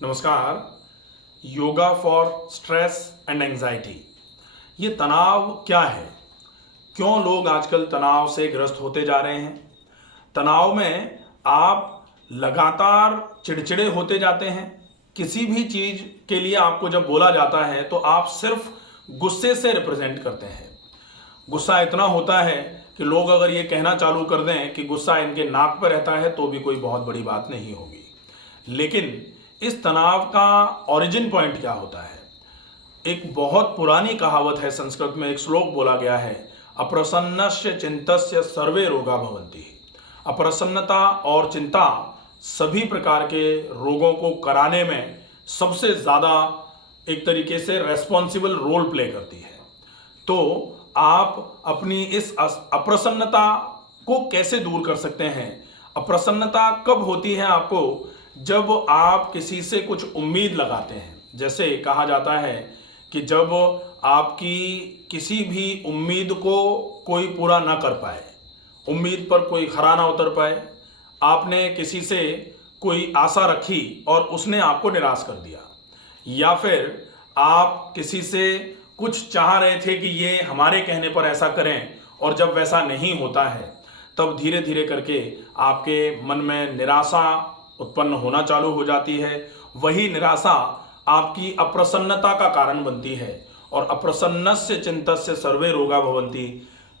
नमस्कार। Yoga for stress and anxiety, ये तनाव क्या है? क्यों लोग आजकल तनाव से ग्रस्त होते जा रहे हैं? तनाव में आप लगातार चिड़चिड़े होते जाते हैं। किसी भी चीज के लिए आपको जब बोला जाता है तो आप सिर्फ गुस्से से रिप्रेजेंट करते हैं। गुस्सा इतना होता है कि लोग अगर ये कहना चालू कर दें कि गुस्सा इनके नाक पर रहता है तो भी कोई बहुत बड़ी बात नहीं होगी। लेकिन इस तनाव का ओरिजिन पॉइंट क्या होता है? एक बहुत पुरानी कहावत है, संस्कृत में एक श्लोक बोला गया है, अप्रसन्नस्य चिंतस्य सर्वे रोगा भवन्ति। अप्रसन्नता और चिंता सभी प्रकार के रोगों को कराने में सबसे ज़्यादा एक तरीके से रेस्पॉन्सिबल रोल प्ले करती है। तो आप अपनी इस अप्रसन्नता को कैसे दूर कर सकते हैं? अप्रसन्नता कब होती है आपको? जब आप किसी से कुछ उम्मीद लगाते हैं। जैसे कहा जाता है कि जब आपकी किसी भी उम्मीद को कोई पूरा ना कर पाए, उम्मीद पर कोई खरा ना उतर पाए, आपने किसी से कोई आशा रखी और उसने आपको निराश कर दिया, या फिर आप किसी से कुछ चाह रहे थे कि ये हमारे कहने पर ऐसा करें और जब वैसा नहीं होता है तब धीरे धीरे करके आपके मन में निराशा उत्पन्न होना चालू हो जाती है। वही निराशा आपकी अप्रसन्नता का कारण बनती है और अप्रसन्नस्य चिंतस्य सर्वे रोगा भवन्ति।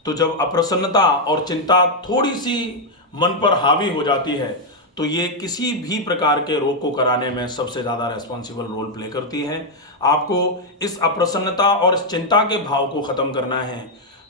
तो जब अप्रसन्नता और चिंता थोड़ी सी मन पर हावी हो जाती है तो ये किसी भी प्रकार के रोग को कराने में सबसे ज़्यादा रेस्पॉन्सिबल रोल प्ले करती है। आपको इस अप्रसन्नता और इस चिंता के भाव को ख़त्म करना है।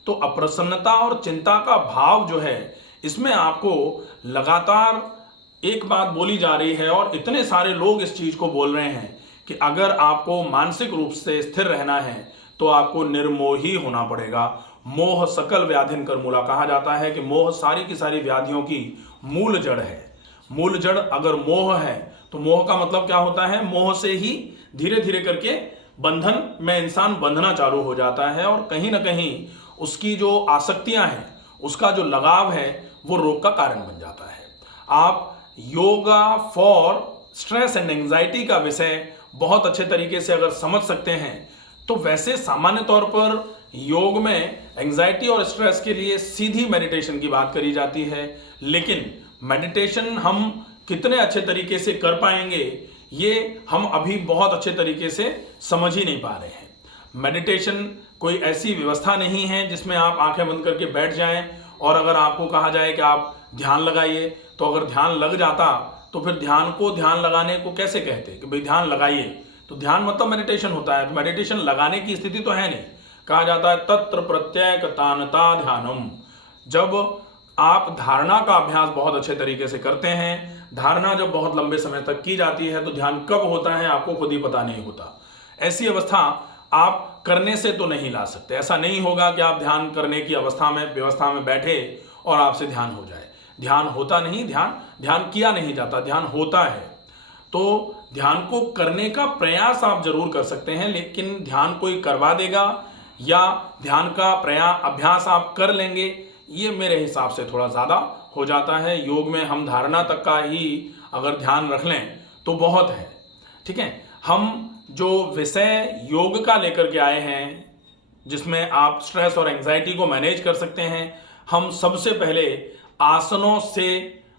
तो अप्रसन्नता और चिंता का भाव जो है, इसमें आपको लगातार एक बात बोली जा रही है और इतने सारे लोग इस चीज को बोल रहे हैं कि अगर आपको मानसिक रूप से स्थिर रहना है तो आपको निर्मोही होना पड़ेगा। मोह सकल व्याधिन कर मूला, कहा जाता है कि मोह सारी की सारी व्याधियों की मूल जड़ है। मूल जड़ अगर मोह है तो मोह का मतलब क्या होता है? मोह से ही धीरे धीरे करके बंधन में इंसान बंधना चालू हो जाता है और कहीं ना कहीं उसकी जो आसक्तियां हैं, उसका जो लगाव है, वो रोग का कारण बन जाता है। आप yoga for stress and anxiety का विषय बहुत अच्छे तरीके से अगर समझ सकते हैं तो वैसे सामान्य तौर पर योग में एंजाइटी और स्ट्रेस के लिए सीधी मेडिटेशन की बात करी जाती है, लेकिन मेडिटेशन हम कितने अच्छे तरीके से कर पाएंगे ये हम अभी बहुत अच्छे तरीके से समझ ही नहीं पा रहे हैं। मेडिटेशन कोई ऐसी व्यवस्था नहीं है जिसमें आप आंखें बंद करके बैठ जाएं और अगर आपको कहा जाए कि आप ध्यान लगाइए तो अगर ध्यान लग जाता तो फिर ध्यान को ध्यान लगाने को कैसे कहते कि भाई ध्यान लगाइए। तो ध्यान मतलब मेडिटेशन होता है, तो मेडिटेशन लगाने की स्थिति तो है नहीं। कहा जाता है तत्र प्रत्येकतानता ध्यानम। जब आप धारणा का अभ्यास बहुत अच्छे तरीके से करते हैं, धारणा जब बहुत लंबे समय तक की जाती है तो ध्यान कब होता है आपको खुद ही पता नहीं होता। ऐसी अवस्था आप करने से तो नहीं ला सकते। ऐसा नहीं होगा कि आप ध्यान करने की व्यवस्था में बैठे और आपसे ध्यान हो जाए। ध्यान होता नहीं, ध्यान किया नहीं जाता, ध्यान होता है। तो ध्यान को करने का प्रयास आप जरूर कर सकते हैं, लेकिन ध्यान कोई करवा देगा या ध्यान का अभ्यास आप कर लेंगे, ये मेरे हिसाब से थोड़ा ज़्यादा हो जाता है। योग में हम धारणा तक का ही अगर ध्यान रख लें तो बहुत है। ठीक है, हम जो विषय योग का लेकर के आए हैं जिसमें आप स्ट्रेस और एंजाइटी को मैनेज कर सकते हैं, हम सबसे पहले आसनों से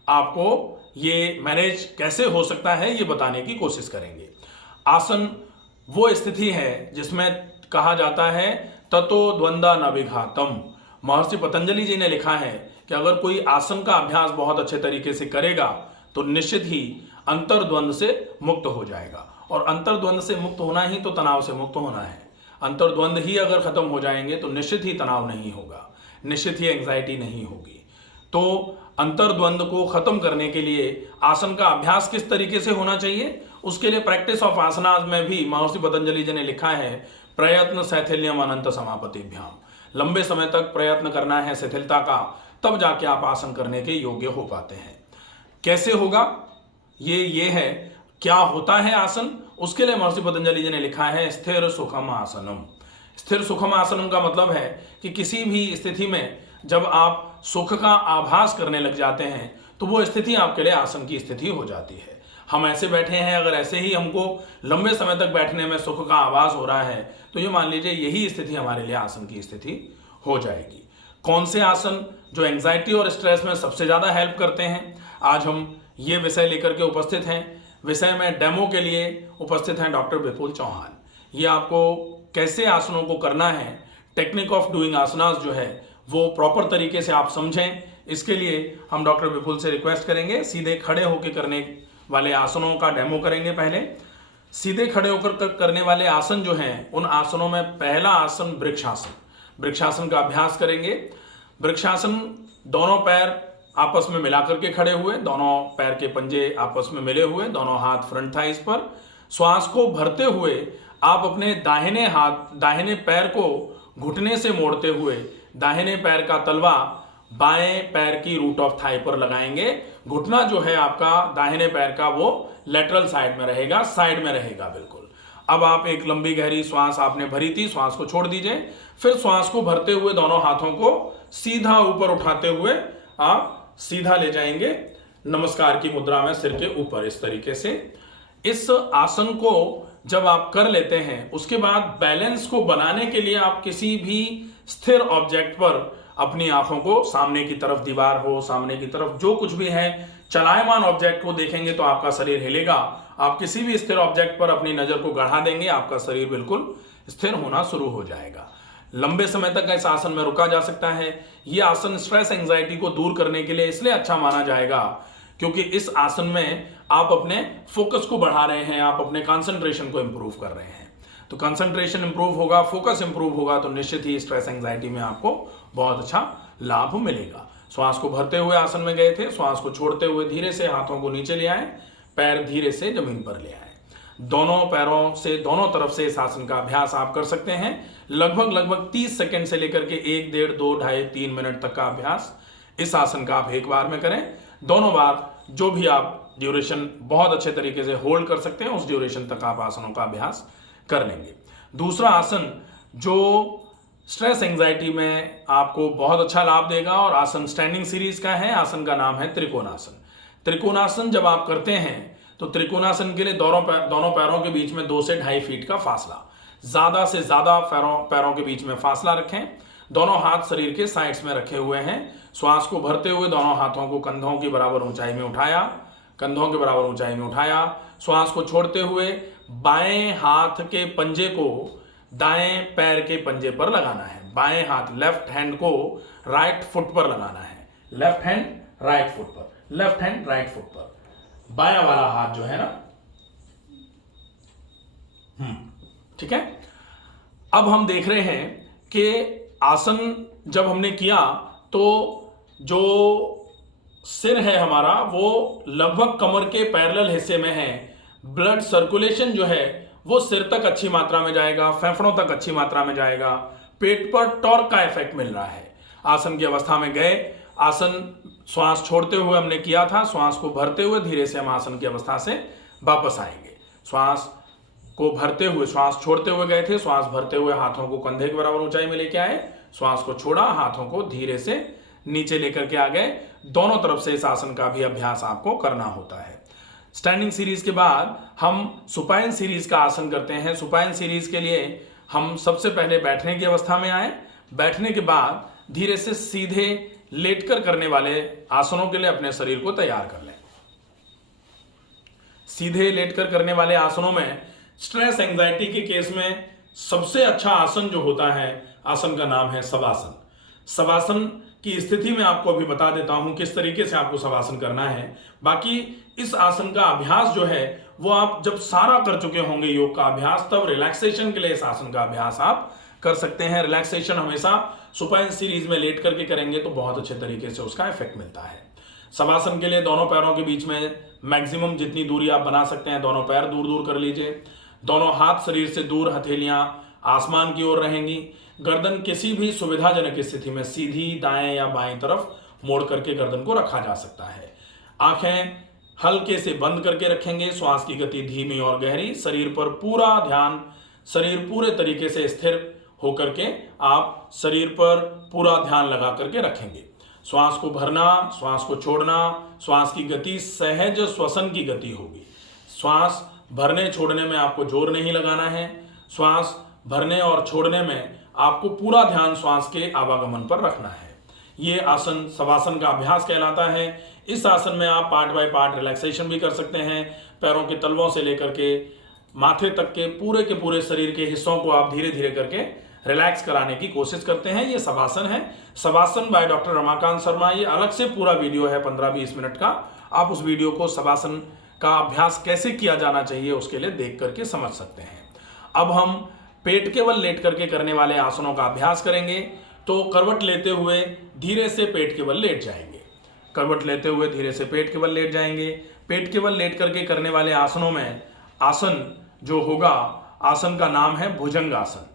आपको ये मैनेज कैसे हो सकता है ये बताने की कोशिश करेंगे। आसन वो स्थिति है जिसमें कहा जाता है ततो द्वंद्वा न विघातम। महर्षि पतंजलि जी ने लिखा है कि अगर कोई आसन का अभ्यास बहुत अच्छे तरीके से करेगा तो निश्चित ही अंतर्द्वंद से मुक्त हो जाएगा। और अंतर्द्वंद से मुक्त होना ही तो तनाव से मुक्त होना है। अंतर्द्वंद ही अगर खत्म हो जाएंगे तो निश्चित ही तनाव नहीं होगा, निश्चित ही एंग्जाइटी नहीं होगी। तो अंतर्द्वंद को खत्म करने के लिए आसन का अभ्यास किस तरीके से होना चाहिए, उसके लिए प्रैक्टिस ऑफ आसनास में भी महर्षि पतंजलि जी ने लिखा है प्रयत्न शैथिल्यम अनंत समापतिभ्याम। लंबे समय तक प्रयत्न करना है शिथिलता का, तब जाके आप आसन करने के योग्य हो पाते हैं। कैसे होगा ये है, क्या होता है आसन, उसके लिए महर्षि पतंजलि जी ने लिखा है स्थिर सुखम आसनम। स्थिर सुखम आसनम का मतलब है कि किसी भी स्थिति में जब आप सुख का आभास करने लग जाते हैं तो वो स्थिति आपके लिए आसन की स्थिति हो जाती है। हम ऐसे बैठे हैं, अगर ऐसे ही हमको लंबे समय तक बैठने में सुख का आभास हो रहा है तो ये मान लीजिए यही स्थिति हमारे लिए आसन की स्थिति हो जाएगी। कौन से आसन जो एंजाइटी और स्ट्रेस में सबसे ज़्यादा हेल्प करते हैं, आज हम ये विषय लेकर के उपस्थित हैं। विषय में डेमो के लिए उपस्थित हैं डॉक्टर विपुल चौहान। ये आपको कैसे आसनों को करना है, टेक्निक ऑफ डूइंग आसनास जो है वो प्रॉपर तरीके से आप समझें, इसके लिए हम डॉक्टर विपुल से रिक्वेस्ट करेंगे सीधे खड़े होकर करने वाले आसनों का डेमो करेंगे। पहले सीधे खड़े होकर करने वाले आसन जो हैं, उन आसनों में पहला आसन वृक्षासन। वृक्षासन का अभ्यास करेंगे। वृक्षासन, दोनों पैर आपस में मिलाकर के खड़े हुए, दोनों पैर के पंजे आपस में मिले हुए, दोनों हाथ फ्रंट थाइस पर। श्वास को भरते हुए आप अपने दाहिने पैर को घुटने से मोड़ते हुए दाहिने पैर का तलवा बाएं पैर की रूट ऑफ थाई पर लगाएंगे। घुटना जो है आपका दाहिने पैर का वो लेटरल साइड में रहेगा, साइड में रहेगा बिल्कुल। अब आप एक लंबी गहरी श्वास आपने भरी थी, श्वास को छोड़ दीजिए। फिर श्वास को भरते हुए दोनों हाथों को सीधा ऊपर उठाते हुए आप सीधा ले जाएंगे नमस्कार की मुद्रा में सिर के ऊपर, इस तरीके से। इस आसन को जब आप कर लेते हैं उसके बाद बैलेंस को बनाने के लिए आप किसी भी स्थिर ऑब्जेक्ट पर अपनी आंखों को सामने की तरफ, दीवार हो, सामने की तरफ जो कुछ भी है, चलायमान ऑब्जेक्ट को देखेंगे तो आपका शरीर हिलेगा। आप किसी भी स्थिर ऑब्जेक्ट पर अपनी नजर को गड़ा देंगे, आपका शरीर बिल्कुल स्थिर होना शुरू हो जाएगा। लंबे समय तक इस आसन में रुका जा सकता है। यह आसन स्ट्रेस एंजाइटी को दूर करने के लिए इसलिए अच्छा माना जाएगा क्योंकि इस आसन में आप अपने फोकस को बढ़ा रहे हैं, आप अपने कंसंट्रेशन को इंप्रूव कर रहे हैं। तो कंसंट्रेशन इंप्रूव होगा, फोकस इंप्रूव होगा तो निश्चित ही स्ट्रेस एंजाइटी में आपको बहुत अच्छा लाभ मिलेगा। श्वास को भरते हुए आसन में गए थे, श्वास को छोड़ते हुए धीरे से हाथों को नीचे ले आए, पैर धीरे से जमीन पर ले आए। दोनों पैरों से दोनों तरफ से इस आसन का अभ्यास आप कर सकते हैं। लगभग 30 सेकंड से लेकर के 1, 1.5, 2, 2.5, 3 मिनट तक का अभ्यास इस आसन का आप एक बार में करें। दोनों बार जो भी आप ड्यूरेशन बहुत अच्छे तरीके से होल्ड कर सकते हैं उस ड्यूरेशन तक आप आसनों का अभ्यास कर लेंगे। दूसरा आसन जो स्ट्रेस एंजाइटी में आपको बहुत अच्छा लाभ देगा और आसन स्टैंडिंग सीरीज का है, आसन का नाम है त्रिकोणासन। त्रिकोणासन जब आप करते हैं तो त्रिकोणासन के लिए दोनों पैरों के बीच में 2 से 2.5 फीट का फासला, ज्यादा से ज्यादा पैरों के बीच में फासला रखें। दोनों हाथ शरीर के साइड्स में रखे हुए हैं। श्वास को भरते हुए दोनों हाथों को कंधों की बराबर ऊंचाई में उठाया, कंधों के बराबर ऊंचाई में उठाया। श्वास को छोड़ते हुए बाएं हाथ के पंजे को दाएं पैर के पंजे पर लगाना है। बाएं हाथ, लेफ्ट हैंड को राइट फुट पर लगाना है। लेफ्ट हैंड राइट फुट पर, लेफ्ट हैंड राइट फुट पर। बायां वाला हाथ जो है ना, ठीक है। अब हम देख रहे हैं कि आसन जब हमने किया तो जो सिर है हमारा वो लगभग कमर के पैरेलल हिस्से में है। ब्लड सर्कुलेशन जो है वो सिर तक अच्छी मात्रा में जाएगा, फेफड़ों तक अच्छी मात्रा में जाएगा। पेट पर टॉर्क का इफेक्ट मिल रहा है। आसन की अवस्था में गए, आसन श्वास छोड़ते हुए हमने किया था, श्वास को भरते हुए धीरे से हम आसन की अवस्था से वापस आएंगे। श्वास को भरते हुए, श्वास छोड़ते हुए गए थे, श्वास भरते हुए हाथों को कंधे के बराबर ऊंचाई में लेके आए, श्वास को छोड़ा, हाथों को धीरे से नीचे लेकर के आ गए। दोनों तरफ से इस आसन का भी अभ्यास आपको करना होता है। स्टैंडिंग सीरीज के बाद हम सुपाइन सीरीज का आसन करते हैं। सुपाइन सीरीज के लिए हम सबसे पहले बैठने की अवस्था में आए। बैठने के बाद धीरे से सीधे लेटकर करने वाले आसनों के लिए अपने शरीर को तैयार कर लें। सीधे लेटकर करने वाले आसनों में स्ट्रेस एंजाइटी के केस में सबसे अच्छा आसन जो होता है, आसन का नाम है शवासन। शवासन की स्थिति में आपको अभी बता देता हूं किस तरीके से आपको शवासन करना है। बाकी इस आसन का अभ्यास जो है वो आप जब सारा कर चुके होंगे योग का अभ्यास, तब रिलैक्सेशन के लिए इस आसन का अभ्यास आप कर सकते हैं। रिलैक्सेशन हमेशा सुपाइन सीरीज में लेट करके करेंगे तो बहुत अच्छे तरीके से उसका इफेक्ट मिलता है। शवासन के लिए दोनों पैरों के बीच में मैक्सिमम जितनी दूरी आप बना सकते हैं दोनों पैर दूर दूर कर लीजिए। दोनों हाथ शरीर से दूर, हथेलियां आसमान की ओर रहेंगी। गर्दन किसी भी सुविधाजनक स्थिति में सीधी दाएं या बाएं तरफ मोड़ करके गर्दन को रखा जा सकता है। आंखें हल्के से बंद करके रखेंगे। श्वास की गति धीमी और गहरी। शरीर पर पूरा ध्यान, शरीर पूरे तरीके से स्थिर होकर के आप शरीर पर पूरा ध्यान लगा करके रखेंगे। श्वास को भरना, श्वास को छोड़ना, श्वास की गति सहज श्वसन की गति होगी। श्वास भरने छोड़ने में आपको जोर नहीं लगाना है। श्वास भरने और छोड़ने में आपको पूरा ध्यान श्वास के आवागमन पर रखना है। ये आसन शवासन का अभ्यास कहलाता है। इस आसन में आप पार्ट बाय पार्ट रिलैक्सेशन भी कर सकते हैं। पैरों के तलवों से लेकर के माथे तक के पूरे शरीर के हिस्सों को आप धीरे धीरे करके रिलैक्स कराने की कोशिश करते हैं। ये शवासन है, शवासन बाय डॉक्टर रमाकांत शर्मा। ये अलग से पूरा वीडियो है 15-20 मिनट का। आप उस वीडियो को शवासन का अभ्यास कैसे किया जाना चाहिए उसके लिए देख करके समझ सकते हैं। अब हम पेट के बल लेट करके करने वाले आसनों का अभ्यास करेंगे। तो करवट लेते हुए धीरे से पेट के बल लेट जाएंगे। करवट लेते हुए धीरे से पेट के बल लेट जाएंगे। पेट के बल लेट करके करने वाले आसनों में आसन जो होगा, आसन का नाम है भुजंगासन।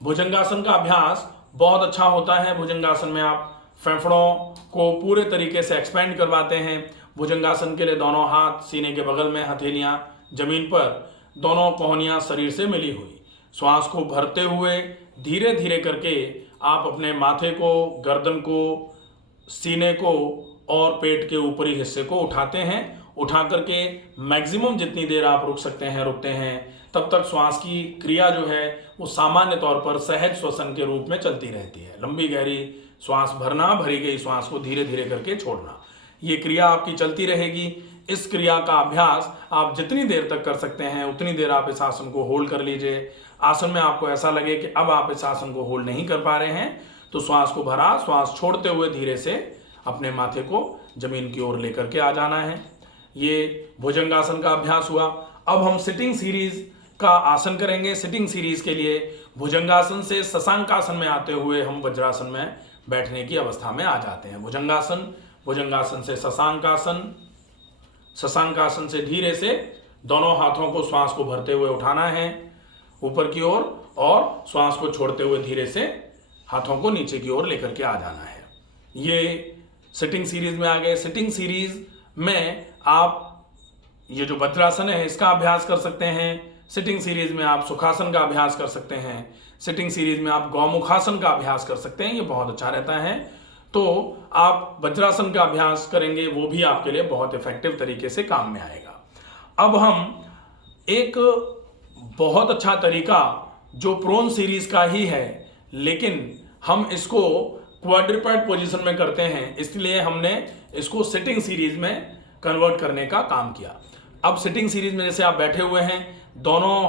भुजंगासन का अभ्यास बहुत अच्छा होता है। भुजंगासन में आप फेफड़ों को पूरे तरीके से एक्सपेंड करवाते हैं। भुजंगासन के लिए दोनों हाथ सीने के बगल में, हथेलियां जमीन पर, दोनों कोहनियां शरीर से मिली हुई। श्वास को भरते हुए धीरे धीरे करके आप अपने माथे को, गर्दन को, सीने को और पेट के ऊपरी हिस्से को उठाते हैं। उठा करके मैक्सिमम जितनी देर आप रुक सकते हैं रुकते हैं। तब तक श्वास की क्रिया जो है वो सामान्य तौर पर सहज श्वसन के रूप में चलती रहती है। लंबी गहरी श्वास भरना, भरी गई श्वास को धीरे धीरे करके छोड़ना, ये क्रिया आपकी चलती रहेगी। इस क्रिया का अभ्यास आप जितनी देर तक कर सकते हैं उतनी देर आप इस आसन को होल्ड कर लीजिए। आसन में आपको ऐसा लगे कि अब आप इस आसन को होल्ड नहीं कर पा रहे हैं तो श्वास को भरा, श्वास छोड़ते हुए धीरे से अपने माथे को जमीन की ओर लेकर के आ जाना है। ये भुजंगासन का अभ्यास हुआ। अब हम सिटिंग सीरीज का आसन करेंगे। सिटिंग सीरीज के लिए भुजंगासन से शशांकासन में आते हुए हम वज्रासन में बैठने की अवस्था में आ जाते हैं। भुजंगासन, भुजंगासन से शशांकासन, शशांकासन से धीरे से दोनों हाथों को श्वास को भरते हुए उठाना है ऊपर की ओर और श्वास को छोड़ते हुए धीरे से हाथों को नीचे की ओर लेकर के आ जाना है। ये सिटिंग सीरीज में आ गए। सिटिंग सीरीज में आप ये जो वज्रासन है इसका अभ्यास कर सकते हैं। सिटिंग सीरीज में आप सुखासन का अभ्यास कर सकते हैं। सिटिंग सीरीज में आप गौमुखासन का अभ्यास कर सकते हैं, ये बहुत अच्छा रहता है। तो आप वज्रासन का अभ्यास करेंगे, वो भी आपके लिए बहुत इफेक्टिव तरीके से काम में आएगा। अब हम एक बहुत अच्छा तरीका जो प्रोन सीरीज का ही है, लेकिन हम इसको क्वाड्रिपेड पोजीशन में करते हैं, इसलिए हमने इसको सिटिंग सीरीज में कन्वर्ट करने का काम किया। अब सिटिंग सीरीज में जैसे आप बैठे हुए हैं, दोनों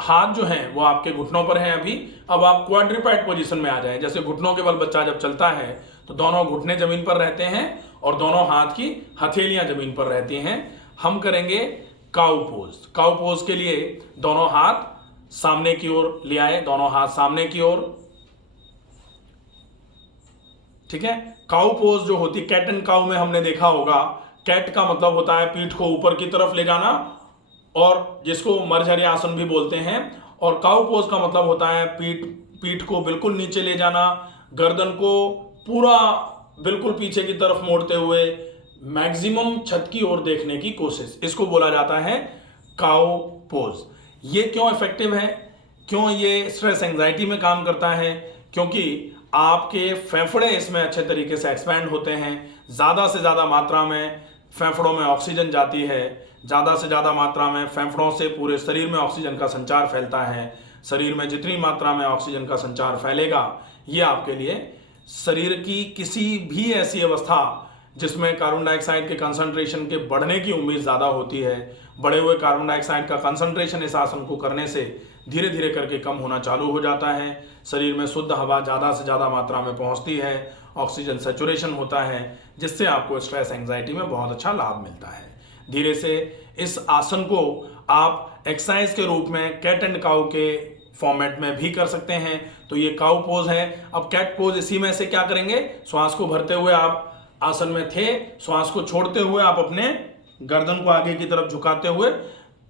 हाथ जो हैं वो आपके घुटनों पर हैं अभी। अब आप क्वाड्रिपेड पोजीशन में आ जाएं। जैसे घुटनों के बल बच्चा जब चलता है तो दोनों घुटने जमीन पर रहते हैं और दोनों हाथ की हथेलियां जमीन पर रहती हैं। हम करेंगे काउ पोज। काउ पोज के लिए दोनों हाथ सामने की ओर ले आए, दोनों हाथ सामने की ओर, ठीक है। काउ पोज जो होती है, कैट एंड काउ में हमने देखा होगा, कैट का मतलब होता है पीठ को ऊपर की तरफ ले जाना और जिसको मरझरी आसन भी बोलते हैं, और काउ पोज का मतलब होता है पीठ को बिल्कुल नीचे ले जाना, गर्दन को पूरा बिल्कुल पीछे की तरफ मोड़ते हुए मैक्सिमम छत की ओर देखने की कोशिश, इसको बोला जाता है काउ पोज। ये क्यों इफेक्टिव है, क्यों ये स्ट्रेस एंजाइटी में काम करता है? क्योंकि आपके फेफड़े इसमें अच्छे तरीके से एक्सपैंड होते हैं। ज़्यादा से ज़्यादा मात्रा में फेफड़ों में ऑक्सीजन जाती है, ज़्यादा से ज़्यादा मात्रा में फेफड़ों से पूरे शरीर में ऑक्सीजन का संचार फैलता है। शरीर में जितनी मात्रा में ऑक्सीजन का संचार फैलेगा, ये आपके लिए शरीर की किसी भी ऐसी अवस्था जिसमें कार्बन डाइऑक्साइड के कंसंट्रेशन के बढ़ने की उम्मीद ज़्यादा होती है, बढ़े हुए कार्बन डाइऑक्साइड का कंसंट्रेशन इस आसन को करने से धीरे धीरे करके कम होना चालू हो जाता है। शरीर में शुद्ध हवा ज़्यादा से ज़्यादा मात्रा में पहुंचती है, ऑक्सीजन सैचुरेशन होता है, जिससे आपको स्ट्रेस एंजाइटी में बहुत अच्छा लाभ मिलता है। धीरे से इस आसन को आप एक्सरसाइज के रूप में कैट एंड काउ के फॉर्मेट में भी कर सकते हैं। तो ये काउ पोज है। अब कैट पोज, इसी में से क्या करेंगे, श्वास को भरते हुए आप आसन में थे, श्वास को छोड़ते हुए आप अपने गर्दन को आगे की तरफ झुकाते हुए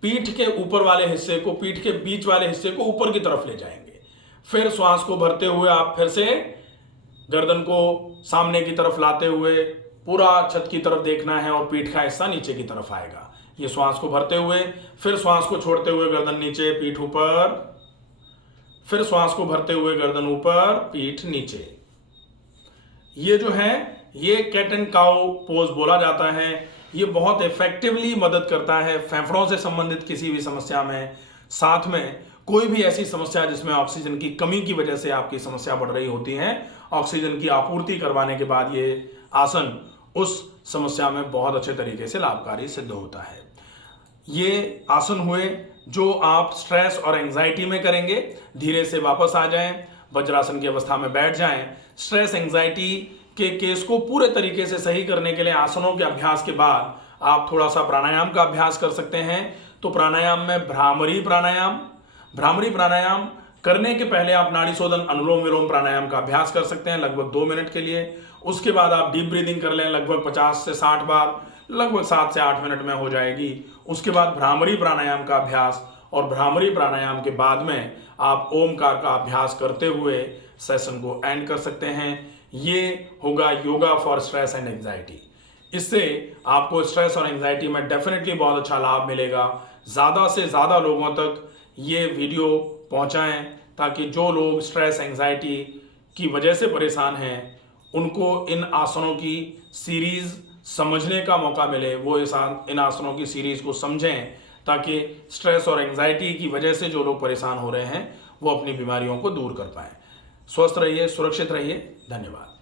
पीठ के ऊपर वाले हिस्से को, पीठ के बीच वाले हिस्से को ऊपर की तरफ ले जाएंगे। फिर श्वास को भरते हुए आप फिर से गर्दन को सामने की तरफ लाते हुए पूरा छत की तरफ देखना है और पीठ का हिस्सा नीचे की तरफ आएगा। ये श्वास को भरते हुए, फिर श्वास को छोड़ते हुए गर्दन नीचे, पीठ ऊपर, फिर श्वास को भरते हुए गर्दन ऊपर, पीठ नीचे। ये जो है ये कैट एंड काउ पोज बोला जाता है। ये बहुत इफेक्टिवली मदद करता है फेफड़ों से संबंधित किसी भी समस्या में। साथ में कोई भी ऐसी समस्या जिसमें ऑक्सीजन की कमी की वजह से आपकी समस्या बढ़ रही होती है, ऑक्सीजन की आपूर्ति करवाने के बाद ये आसन उस समस्या में बहुत अच्छे तरीके से लाभकारी सिद्ध होता है। ये आसन हुए जो आप स्ट्रेस और एंजाइटी में करेंगे। धीरे से वापस आ जाएं, वज्रासन की अवस्था में बैठ जाएं। स्ट्रेस एंजाइटी के केस को पूरे तरीके से सही करने के लिए आसनों के अभ्यास के बाद आप थोड़ा सा प्राणायाम का अभ्यास कर सकते हैं। तो प्राणायाम में भ्रामरी प्राणायाम करने के पहले आप नाड़ी शोधन अनुलोम विलोम प्राणायाम का अभ्यास कर सकते हैं लगभग 2 मिनट के लिए। उसके बाद आप डीप ब्रीदिंग कर लें लगभग 50 से 60 बार, लगभग 7 से 8 मिनट में हो जाएगी। उसके बाद भ्रामरी प्राणायाम का अभ्यास, और भ्रामरी प्राणायाम के बाद में आप ओमकार का अभ्यास करते हुए सेशन को एंड कर सकते हैं। ये होगा yoga for stress and anxiety. इससे आपको स्ट्रेस और एंजाइटी में डेफिनेटली बहुत अच्छा लाभ मिलेगा। ज़्यादा से ज़्यादा लोगों तक ये वीडियो पहुंचाएं ताकि जो लोग स्ट्रेस एंजाइटी की वजह से परेशान हैं उनको इन आसनों की सीरीज़ समझने का मौका मिले। वो इन आसनों की सीरीज़ को समझें ताकि स्ट्रेस और एंजाइटी की वजह से जो लोग परेशान हो रहे हैं वो अपनी बीमारियों को दूर कर पाएं। स्वस्थ रहिए, सुरक्षित रहिए। धन्यवाद।